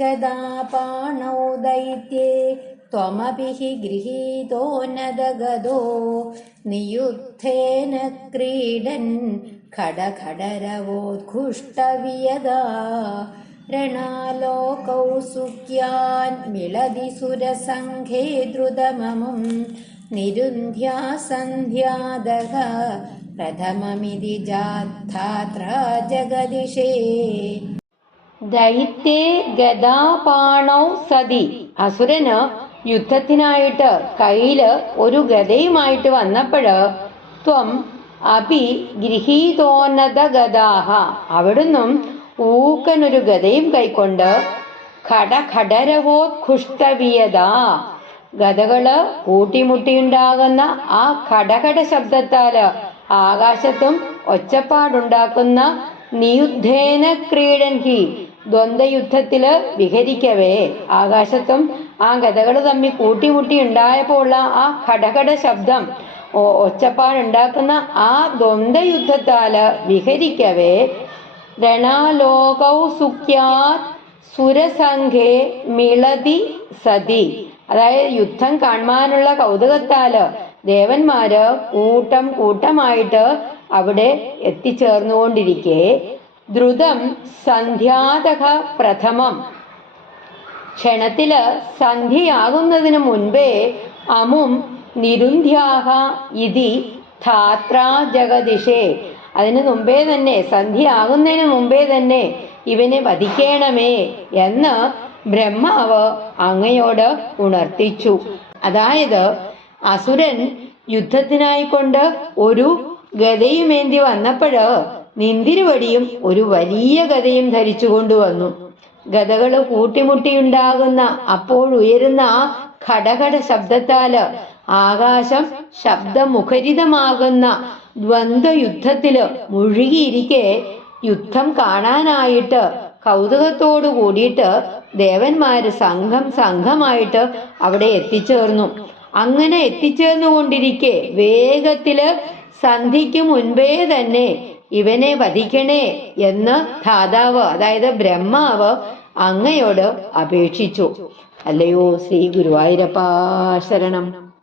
गदापाणौ दैत्ये त्वमपि हि गृहीतो न दगदो नियुत्थेन क्रीडन् खडरवोद्घुष्टव्ययदालोकौ सुख्यान्मिळदि सुरसङ्घे द्रुतममुं निरुन्ध्या सन्ध्यादः प्रथममिति जात्थात्रा जगदिशे ദൈത്യേ ഗതാപാണോ സതി. അസുരന് യുദ്ധത്തിനായിട്ട് കയ്യിൽ ഒരു ഗതയുമായിട്ട് വന്നപ്പോഴ് ത്വം അപി ഗൃഹീതോന്നത ഗതാഹ അവിടുന്നും ഊക്കനൊരു ഗതയും കൈക്കൊണ്ട് ഖടഖടരവോത്കുഷ്ടവിയത ഗതകൾ കൂട്ടിമുട്ടിയുണ്ടാകുന്ന ആ ഖടഖട ശബ്ദത്താൽ ആകാശത്തും ഒച്ചപ്പാടുണ്ടാക്കുന്ന നിയുദ്ധേന ക്രീഡൻ ഹി ദ്വന്ദ്വയുദ്ധത്തിൽ വിഹരിക്കവേ. ആകാശത്തും ആ ഗതകൾ തമ്മിൽ കൂട്ടിമുട്ടി ഉണ്ടായപ്പോൾ ആ ഘടഘട ശബ്ദം ഒച്ചപ്പാടുണ്ടാക്കുന്ന ആ ദ്വന്ദ്വയുദ്ധത്താൽ വിഹരിക്കവേ. രണാലോകൗ സുഖ്യാത് സുരസംഘേ മിളതി സതി. അതായത് യുദ്ധം കാണുവാനുള്ള കൗതുകത്താൽ ദേവന്മാര് കൂട്ടം കൂട്ടമായിട്ട് അവിടെ എത്തിച്ചേർന്നുകൊണ്ടിരിക്കെ. ദ്രുതം സന്ധ്യാതക പ്രഥമം. ക്ഷണത്തിൽ സന്ധ്യയാകുന്നതിന് മുൻപേ അമും നിരുന്ധ്യാഹ ഇതി ധാത്രാ ജഗദിഷേ. അതിനു മുമ്പേ തന്നെ സന്ധ്യയാകുന്നതിന് മുമ്പേ തന്നെ ഇവനെ വധിക്കണമേ എന്ന് ബ്രഹ്മാവ് അങ്ങയോട് ഉണർത്തിച്ചു. അതായത് അസുരൻ യുദ്ധത്തിനായിക്കൊണ്ട് ഒരു ഗതയുമേന്തി വന്നപ്പോഴ് നിന്തിരുവടിയും ഒരു വലിയ ഗതയും ധരിച്ചു കൊണ്ടുവന്നു ഗതകൾ കൂട്ടിമുട്ടിയുണ്ടാകുന്ന അപ്പോൾ ഉയരുന്ന ആ ഘടഘട ശബ്ദത്താൽ ആകാശം ശബ്ദമുഖരിതമാകുന്ന ദ്വന്ദ്വയുദ്ധത്തിൽ മുഴുകിയിരിക്കെ യുദ്ധം കാണാനായിട്ട് കൗതുകത്തോടു കൂടിയിട്ട് ദേവന്മാര് സംഘം സംഘമായിട്ട് അവിടെ എത്തിച്ചേർന്നു. അങ്ങനെ എത്തിച്ചേർന്നുകൊണ്ടിരിക്കെ വേഗത്തിൽ സന്ധിക്ക് മുൻപേ തന്നെ ഇവനെ വധിക്കണേ എന്ന് ധാതാവ് അതായത് ബ്രഹ്മാവ് അങ്ങയോട് അപേക്ഷിച്ചു. അല്ലയോ ശ്രീ ഗുരുവായൂരപ്പാ ശരണം.